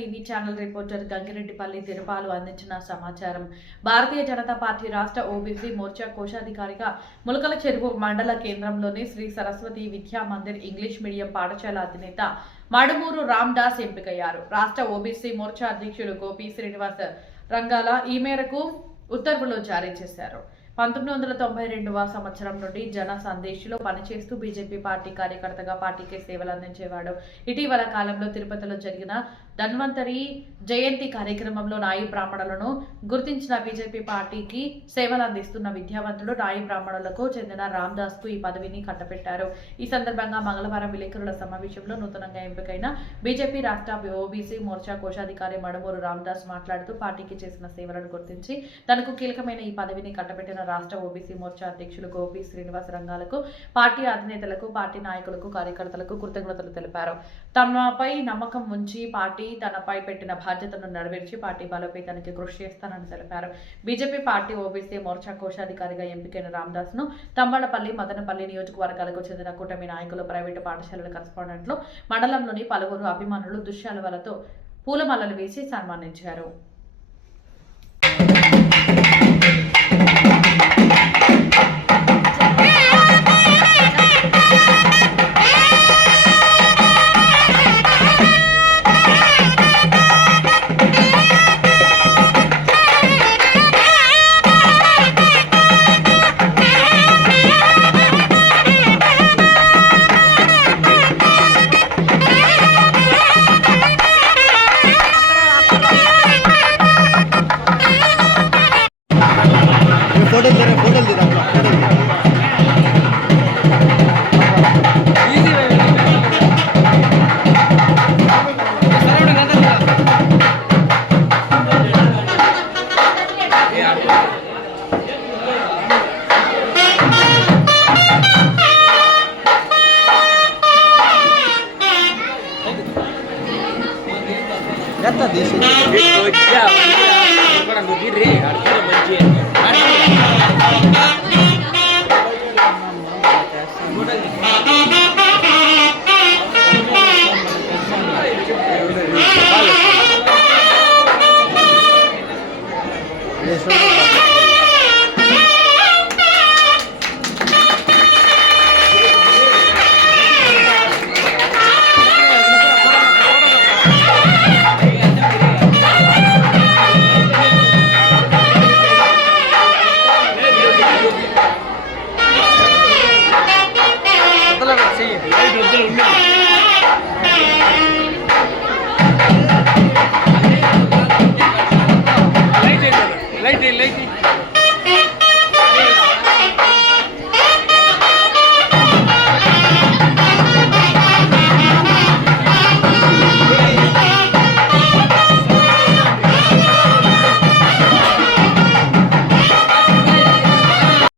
TV channel reporter Gangireddipalli Tirupalu అందించిన సమాచారం. Bharatiya Janata party రాష్ట్ర ఓబీసీ మోర్చా కోశాధికారిగా ములకల చెరువు మండల కేంద్రంలోని శ్రీ సరస్వతి విద్యా మందిర్ ఇంగ్లీష్ మీడియం పాఠశాల అధినేత మడుమూరు రామ్దాస్ ఎంపికయ్యారు. రాష్ట్ర ఓబీసీ మోర్చా అధ్యక్షుడు గోపి శ్రీనివాస్ రంగాల ఈ మేరకు ఉత్తర్వులు జారీ చేశారు. 1992వ సంవత్సరం నుండి జన సందేశ్లో పనిచేస్తూ బీజేపీ పార్టీ కార్యకర్తగా పార్టీకి సేవలు అందించేవాడు. ఇటీవల కాలంలో తిరుపతిలో జరిగిన ధన్వంతరి జయంతి కార్యక్రమంలో నాయి బ్రాహ్మణులను గుర్తించిన బీజేపీ పార్టీకి సేవలు అందిస్తున్న విద్యావంతుడు నాయి బ్రాహ్మణులకు చెందిన రామ్దాస్ కు ఈ పదవిని కట్టబెట్టారు. ఈ సందర్భంగా మంగళవారం విలేకరుల సమావేశంలో నూతనంగా ఎంపికైన బీజేపీ రాష్ట్ర ఓబీసీ మోర్చా కోశాధికారి మడుమూరు రామ్దాస్ మాట్లాడుతూ పార్టీకి చేసిన సేవలను గుర్తించి తనకు కీలకమైన ఈ పదవిని కట్టబెట్టిన రాష్ట్ర ఓబీసీ మోర్చా అధ్యక్షులు గోపి శ్రీనివాస్ రంగాలకు, పార్టీ అధినేతలకు, పార్టీ నాయకులకు, కార్యకర్తలకు కృతజ్ఞతలు తెలిపారు. తమపై నమ్మకం ఉంచి పార్టీ తనపై పెట్టిన బాధ్యతను నెరవేర్చి పార్టీ బలోపేతానికి కృషి చేస్తానని తెలిపారు. బీజేపీ పార్టీ ఓబీసీ మోర్చా కోశాధికారిగా ఎంపికైన రామ్దాస్ ను తంబళ్లపల్లి, మదనపల్లి నియోజకవర్గాలకు చెందిన కూటమి నాయకులు, ప్రైవేటు పాఠశాలల కరెస్పాండెంట్లు, మండలంలోని పలువురు అభిమానులు దుశ్శాలువలతో పూలమాలలు వేసి సన్మానించారు. Ya,